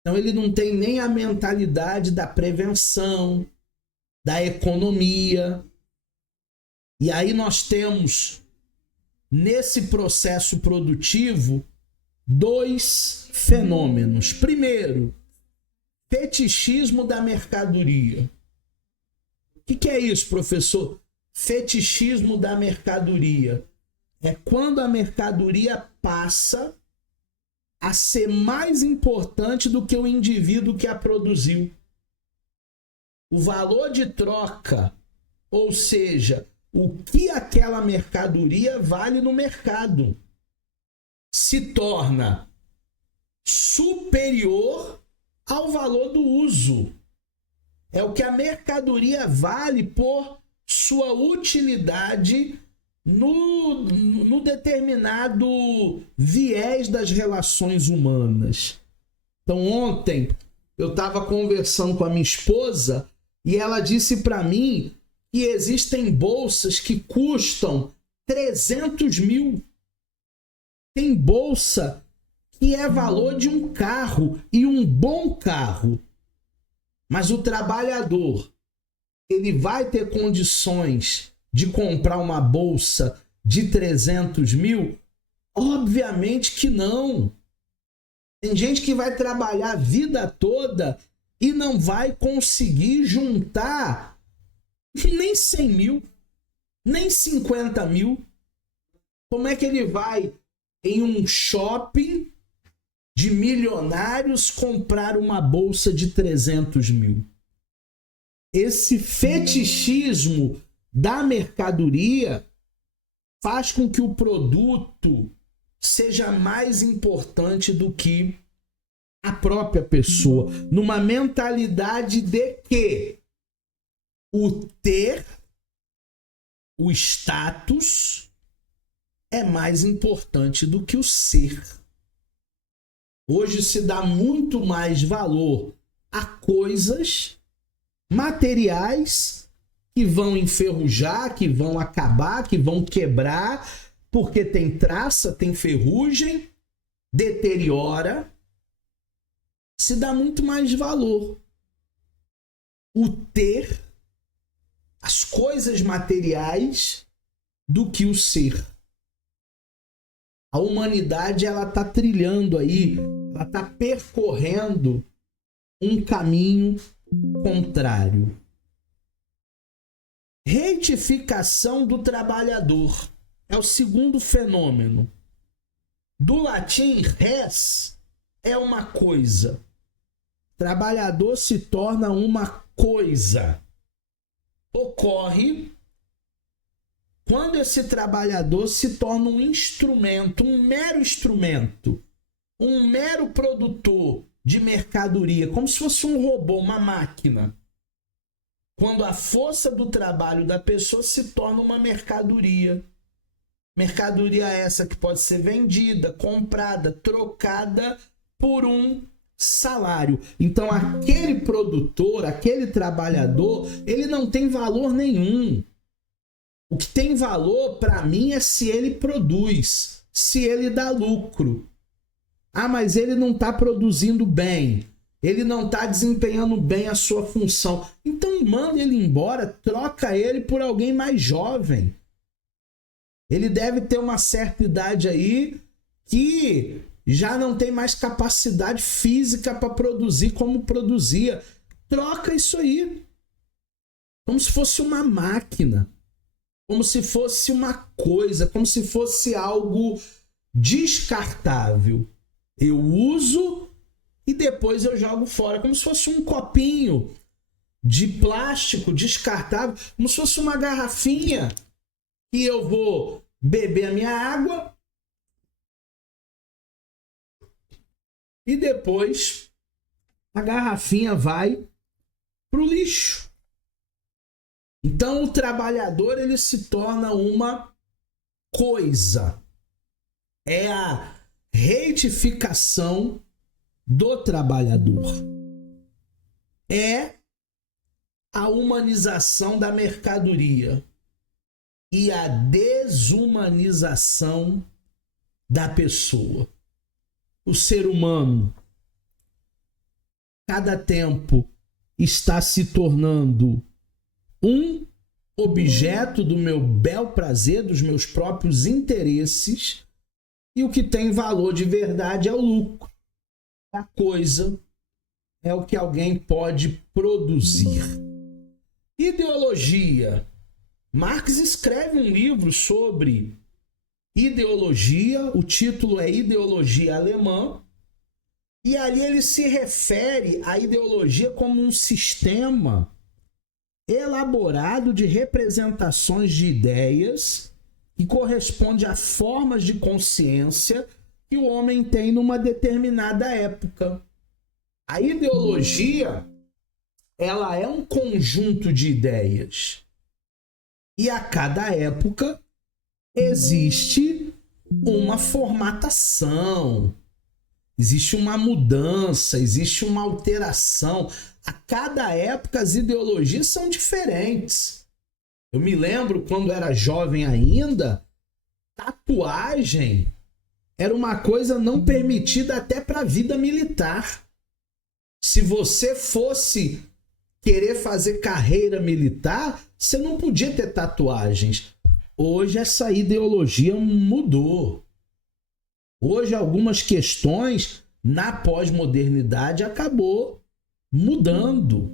Então ele não tem nem a mentalidade da prevenção, da economia. E aí nós temos, nesse processo produtivo, dois fenômenos. Primeiro, fetichismo da mercadoria. O que é isso, professor? Fetichismo da mercadoria. É quando a mercadoria passa a ser mais importante do que o indivíduo que a produziu. O valor de troca, ou seja, o que aquela mercadoria vale no mercado, se torna superior ao valor do uso. É o que a mercadoria vale por sua utilidade no determinado viés das relações humanas. Então ontem eu estava conversando com a minha esposa e ela disse para mim que existem bolsas que custam 300 mil. Tem bolsa que é valor de um carro, e um bom carro. Mas o trabalhador, ele vai ter condições de comprar uma bolsa de 300 mil? Obviamente que não. Tem gente que vai trabalhar a vida toda e não vai conseguir juntar nem 100 mil, nem 50 mil. Como é que ele vai em um shopping de milionários comprar uma bolsa de 300 mil? Esse fetichismo da mercadoria faz com que o produto seja mais importante do que a própria pessoa, numa mentalidade de que o ter, o status, é mais importante do que o ser. Hoje se dá muito mais valor a coisas materiais que vão enferrujar, que vão acabar, que vão quebrar, porque tem traça, tem ferrugem, deteriora. Se dá muito mais valor o ter, as coisas materiais, do que o ser. A humanidade, ela está trilhando aí, ela está percorrendo um caminho contrário. Reitificação do trabalhador é o segundo fenômeno. Do latim, res é uma coisa. Trabalhador se torna uma coisa. Ocorre quando esse trabalhador se torna um instrumento, um mero produtor de mercadoria, como se fosse um robô, uma máquina. Quando a força do trabalho da pessoa se torna uma mercadoria. Mercadoria essa que pode ser vendida, comprada, trocada por um salário. Então aquele produtor, aquele trabalhador, ele não tem valor nenhum. O que tem valor para mim é se ele produz, se ele dá lucro. Ah, mas ele não está produzindo bem, ele não está desempenhando bem a sua função. Então manda ele embora, troca ele por alguém mais jovem. Ele deve ter uma certa idade aí que já não tem mais capacidade física para produzir como produzia. Troca isso aí. Como se fosse uma máquina. Como se fosse uma coisa, como se fosse algo descartável. Eu uso e depois eu jogo fora, como se fosse um copinho de plástico descartável, como se fosse uma garrafinha que eu vou beber a minha água e depois a garrafinha vai para o lixo. Então o trabalhador, ele se torna uma coisa. É a reitificação do trabalhador. É a humanização da mercadoria e a desumanização da pessoa. O ser humano, cada tempo, está se tornando um objeto do meu bel prazer, dos meus próprios interesses, e o que tem valor de verdade é o lucro. A coisa é o que alguém pode produzir. Ideologia. Marx escreve um livro sobre ideologia, o título é Ideologia Alemã, e ali ele se refere à ideologia como um sistema elaborado de representações de ideias que corresponde a formas de consciência que o homem tem numa determinada época. A ideologia, ela é um conjunto de ideias. E a cada época existe uma formatação, existe uma mudança, existe uma alteração. A cada época as ideologias são diferentes. Eu me lembro quando era jovem ainda, tatuagem era uma coisa não permitida até para a vida militar. Se você fosse querer fazer carreira militar, você não podia ter tatuagens. Hoje essa ideologia mudou. Hoje algumas questões na pós-modernidade acabou mudando.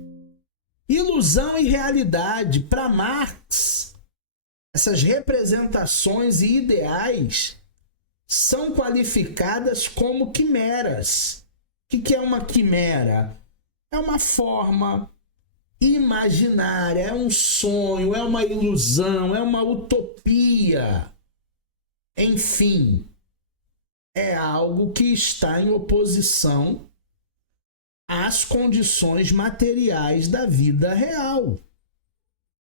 Ilusão e realidade. Para Marx, essas representações e ideais são qualificadas como quimeras. O que é uma quimera? É uma forma imaginária, é um sonho, é uma ilusão, é uma utopia. Enfim, é algo que está em oposição às condições materiais da vida real.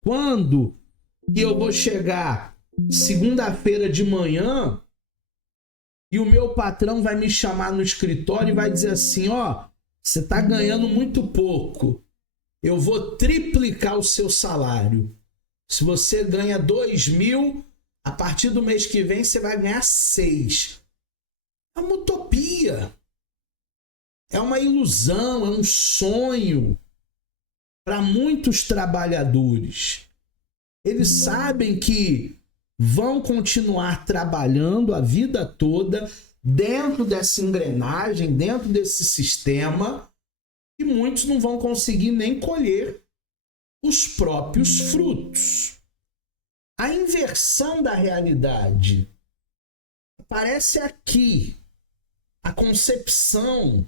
Quando eu vou chegar segunda-feira de manhã e o meu patrão vai me chamar no escritório e vai dizer assim, ó, você está ganhando muito pouco, eu vou triplicar o seu salário. Se você ganha 2.000, a partir do mês que vem você vai ganhar 6. É uma utopia. É uma ilusão, é um sonho para muitos trabalhadores. Eles sabem que vão continuar trabalhando a vida toda dentro dessa engrenagem, dentro desse sistema, e muitos não vão conseguir nem colher os próprios frutos. A inversão da realidade aparece aqui, a concepção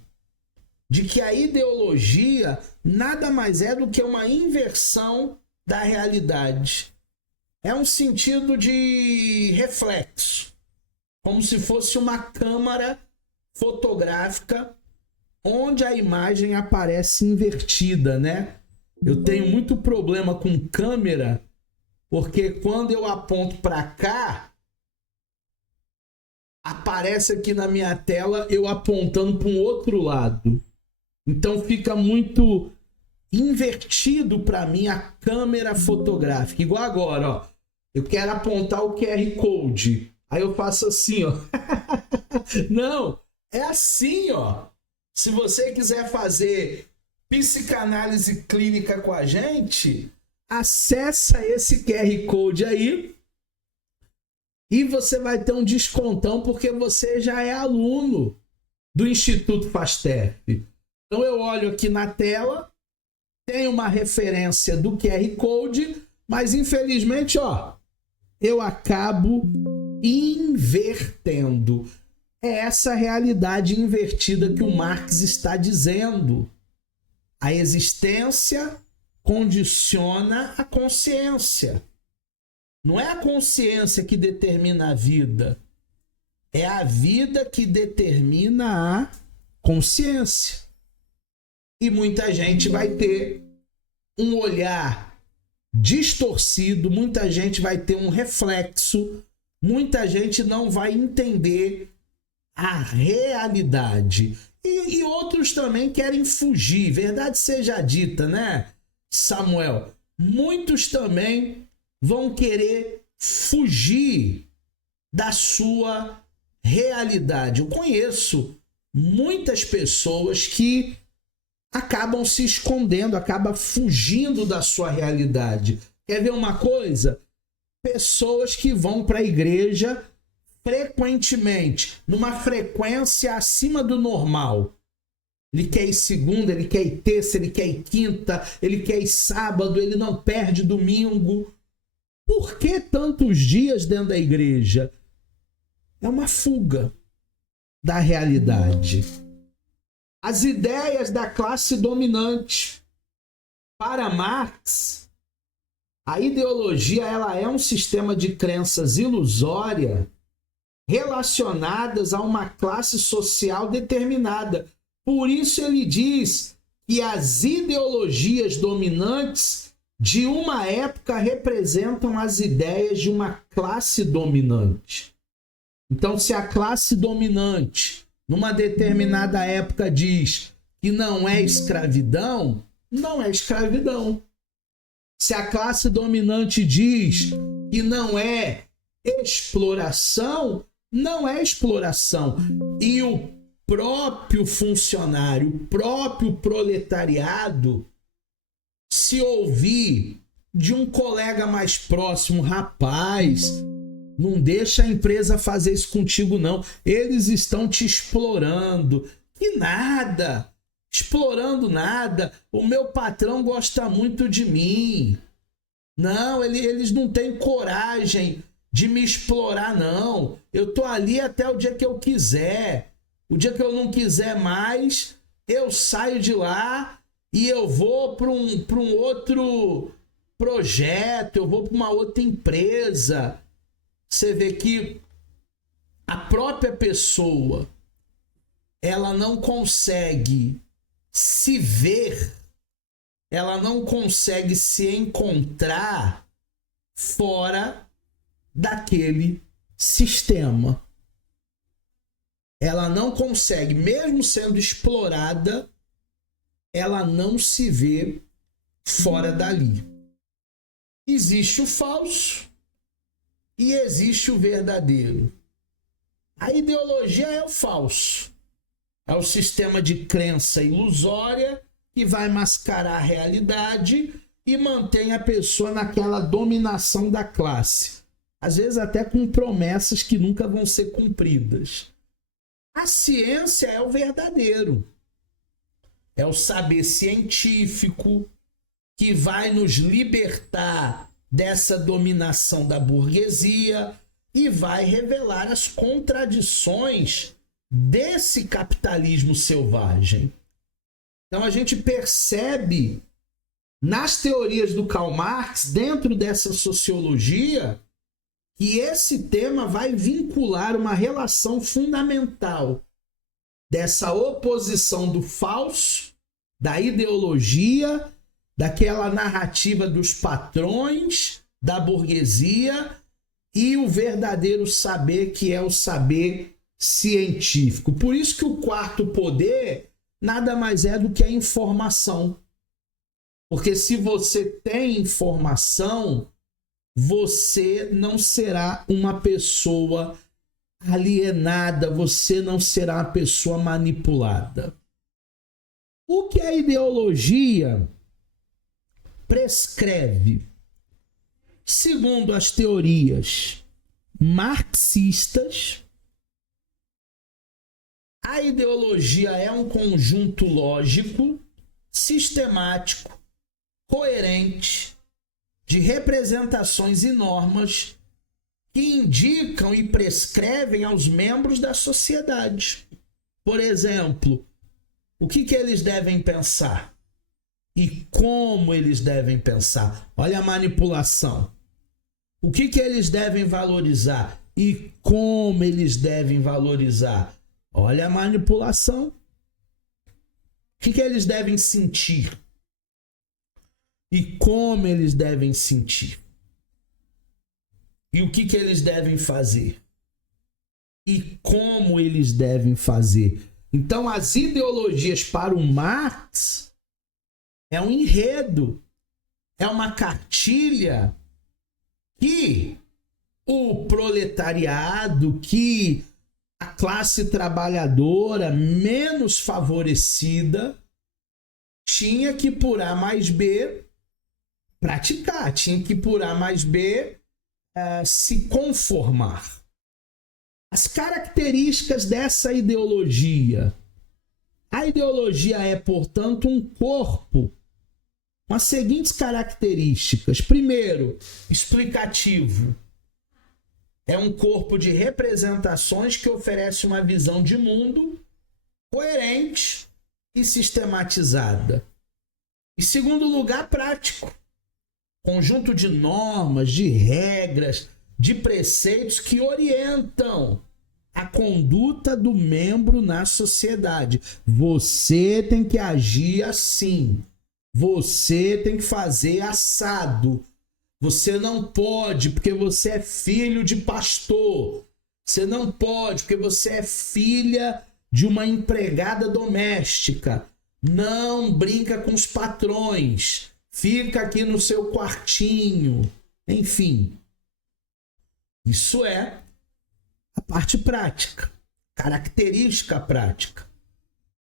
de que a ideologia nada mais é do que uma inversão da realidade. É um sentido de reflexo, como se fosse uma câmara fotográfica onde a imagem aparece invertida, né? Eu tenho muito problema com câmera, porque quando eu aponto para cá, aparece aqui na minha tela eu apontando para um outro lado. Então fica muito invertido para mim a câmera fotográfica. Igual agora, ó. Eu quero apontar o QR Code. Aí eu faço assim, ó. Não, é assim, ó. Se você quiser fazer psicanálise clínica com a gente, acessa esse QR Code aí e você vai ter um descontão porque você já é aluno do Instituto Fastef. Então eu olho aqui na tela, tem uma referência do QR Code, mas infelizmente, ó, eu acabo invertendo. É essa realidade invertida que o Marx está dizendo. A existência condiciona a consciência. Não é a consciência que determina a vida. É a vida que determina a consciência. E muita gente vai ter um olhar distorcido, muita gente vai ter um reflexo, muita gente não vai entender a realidade. E outros também querem fugir. Verdade seja dita, né, Samuel? Muitos também vão querer fugir da sua realidade. Eu conheço muitas pessoas que acabam se escondendo, acabam fugindo da sua realidade. Quer ver uma coisa? Pessoas que vão para a igreja frequentemente, numa frequência acima do normal. Ele quer ir segunda, ele quer ir terça, ele quer ir quinta, ele quer ir sábado, ele não perde domingo. Por que tantos dias dentro da igreja? É uma fuga da realidade. As ideias da classe dominante. Para Marx, a ideologia ela é um sistema de crenças ilusória relacionadas a uma classe social determinada. Por isso ele diz que as ideologias dominantes de uma época representam as ideias de uma classe dominante. Então, se a classe dominante, numa determinada época, diz que não é escravidão, não é escravidão. Se a classe dominante diz que não é exploração, não é exploração. E o próprio funcionário, o próprio proletariado, se ouvir de um colega mais próximo, rapaz, não deixa a empresa fazer isso contigo não, eles estão te explorando. E nada, explorando nada, o meu patrão gosta muito de mim. Não, eles não têm coragem de me explorar não, eu tô ali até o dia que eu quiser. O dia que eu não quiser mais, eu saio de lá e eu vou para um outro projeto, eu vou para uma outra empresa. Você vê que a própria pessoa, ela não consegue se ver, ela não consegue se encontrar fora daquele sistema. Ela não consegue, mesmo sendo explorada, ela não se vê fora dali. Existe o falso e existe o verdadeiro. A ideologia é o falso. É o sistema de crença ilusória que vai mascarar a realidade e mantém a pessoa naquela dominação da classe. Às vezes até com promessas que nunca vão ser cumpridas. A ciência é o verdadeiro. É o saber científico que vai nos libertar dessa dominação da burguesia e vai revelar as contradições desse capitalismo selvagem. Então a gente percebe nas teorias do Karl Marx, dentro dessa sociologia, que esse tema vai vincular uma relação fundamental dessa oposição do falso, da ideologia, daquela narrativa dos patrões, da burguesia e o verdadeiro saber, que é o saber científico. Por isso que o quarto poder nada mais é do que a informação. Porque se você tem informação, você não será uma pessoa alienada, você não será uma pessoa manipulada. O que a ideologia prescreve? Segundo as teorias marxistas, a ideologia é um conjunto lógico, sistemático, coerente, de representações e normas que indicam e prescrevem aos membros da sociedade. Por exemplo, o que eles devem pensar e como eles devem pensar. Olha a manipulação. O que eles devem valorizar e como eles devem valorizar. Olha a manipulação. O que eles devem sentir e como eles devem sentir. E o que eles devem fazer e como eles devem fazer. Então, as ideologias para o Marx é um enredo, é uma cartilha que o proletariado, que a classe trabalhadora menos favorecida tinha que por A mais B praticar, tinha que por A mais B se conformar. As características dessa ideologia. A ideologia é, portanto, um corpo com as seguintes características. Primeiro, explicativo. É um corpo de representações que oferece uma visão de mundo coerente e sistematizada. Em segundo lugar, prático. Conjunto de normas, de regras, de preceitos que orientam a conduta do membro na sociedade. Você tem que agir assim. Você tem que fazer assado. Você não pode porque você é filho de pastor. Você não pode porque você é filha de uma empregada doméstica. Não brinca com os patrões. Fica aqui no seu quartinho. Enfim. Isso é a parte prática, característica prática.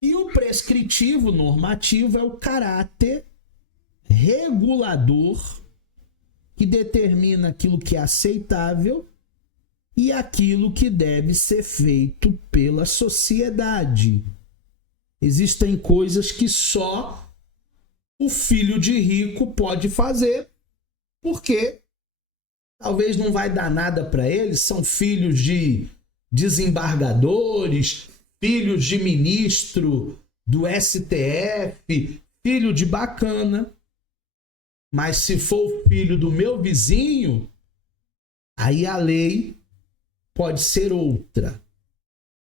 E o prescritivo, normativo, é o caráter regulador que determina aquilo que é aceitável e aquilo que deve ser feito pela sociedade. Existem coisas que só o filho de rico pode fazer, porque talvez não vai dar nada para eles, são filhos de desembargadores, filhos de ministro do STF, filho de bacana. Mas se for o filho do meu vizinho, aí a lei pode ser outra.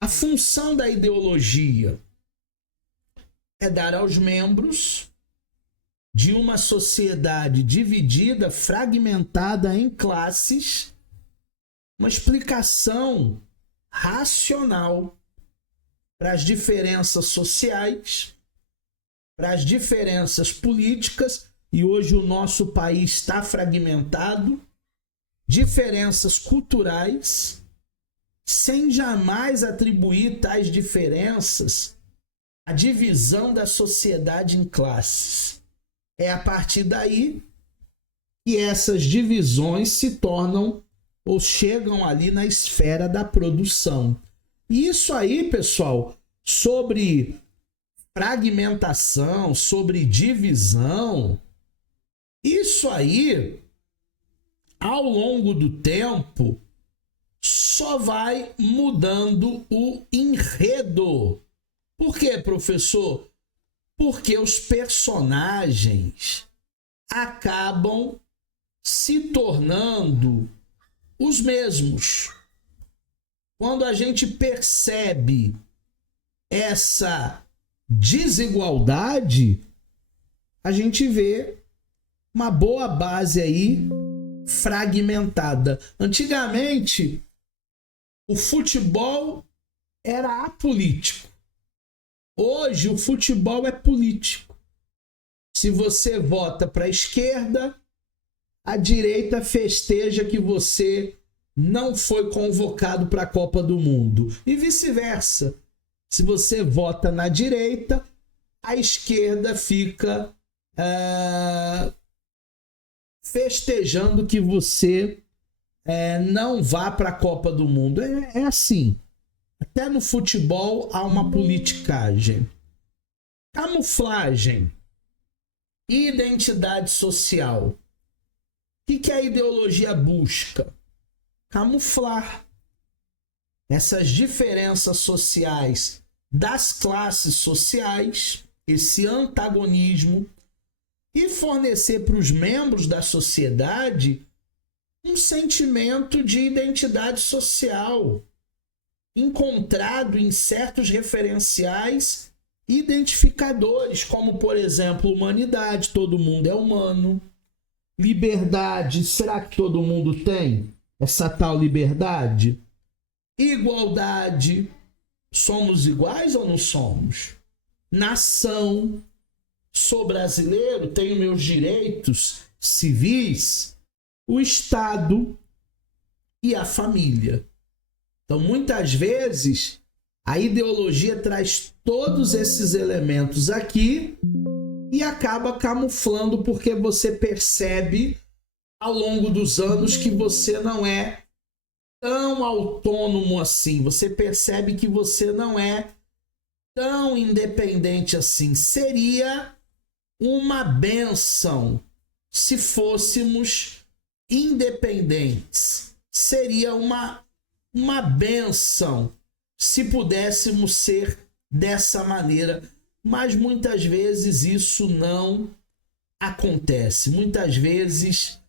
A função da ideologia é dar aos membros de uma sociedade dividida, fragmentada em classes, uma explicação racional para as diferenças sociais, para as diferenças políticas, e hoje o nosso país está fragmentado, diferenças culturais, sem jamais atribuir tais diferenças à divisão da sociedade em classes. É a partir daí que essas divisões se tornam ou chegam ali na esfera da produção. E isso aí, pessoal, sobre fragmentação, sobre divisão, isso aí, ao longo do tempo, só vai mudando o enredo. Por quê, professor? Porque os personagens acabam se tornando os mesmos. Quando a gente percebe essa desigualdade, a gente vê uma boa base aí fragmentada. Antigamente, o futebol era apolítico. Hoje, o futebol é político. Se você vota para a esquerda, a direita festeja que você não foi convocado para a Copa do Mundo. E vice-versa. Se você vota na direita, a esquerda fica festejando que você não vá para a Copa do Mundo. É assim. Até no futebol há uma politicagem. Camuflagem. Identidade social. O que a ideologia busca? Camuflar essas diferenças sociais das classes sociais, esse antagonismo, e fornecer para os membros da sociedade um sentimento de identidade social, encontrado em certos referenciais identificadores, como, por exemplo, humanidade, todo mundo é humano. Liberdade, será que todo mundo tem essa tal liberdade? Igualdade, somos iguais ou não somos? Nação, sou brasileiro, tenho meus direitos civis. O Estado e a família. Então, muitas vezes, a ideologia traz todos esses elementos aqui e acaba camuflando, porque você percebe ao longo dos anos que você não é tão autônomo assim. Você percebe que você não é tão independente assim. Seria uma bênção se fôssemos independentes. Seria uma bênção se pudéssemos ser dessa maneira, mas muitas vezes isso não acontece. Muitas vezes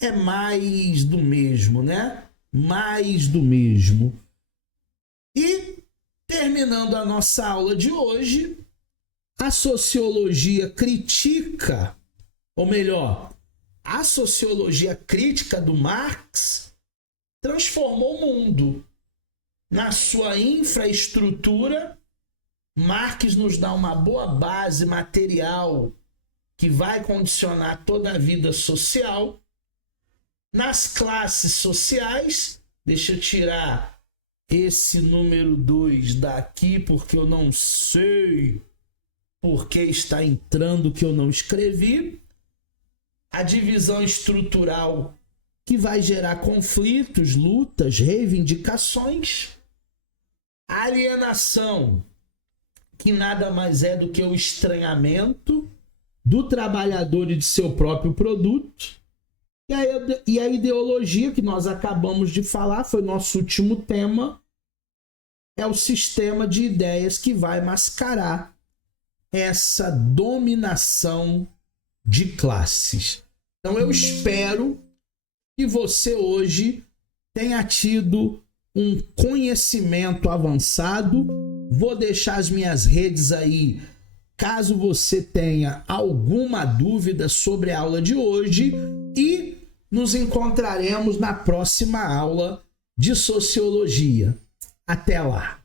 é mais do mesmo, né? Mais do mesmo. E terminando a nossa aula de hoje, a sociologia critica, ou melhor, a sociologia crítica do Marx transformou o mundo. Na sua infraestrutura, Marx nos dá uma boa base material que vai condicionar toda a vida social. Nas classes sociais, deixa eu tirar esse número 2 daqui, porque eu não sei porque está entrando que eu não escrevi. A divisão estrutural, que vai gerar conflitos, lutas, reivindicações. A alienação, que nada mais é do que o estranhamento do trabalhador e de seu próprio produto. E a ideologia, que nós acabamos de falar, foi nosso último tema, é o sistema de ideias que vai mascarar essa dominação de classes. Então eu espero que você hoje tenha tido um conhecimento avançado. Vou deixar as minhas redes aí, caso você tenha alguma dúvida sobre a aula de hoje, e nos encontraremos na próxima aula de Sociologia. Até lá!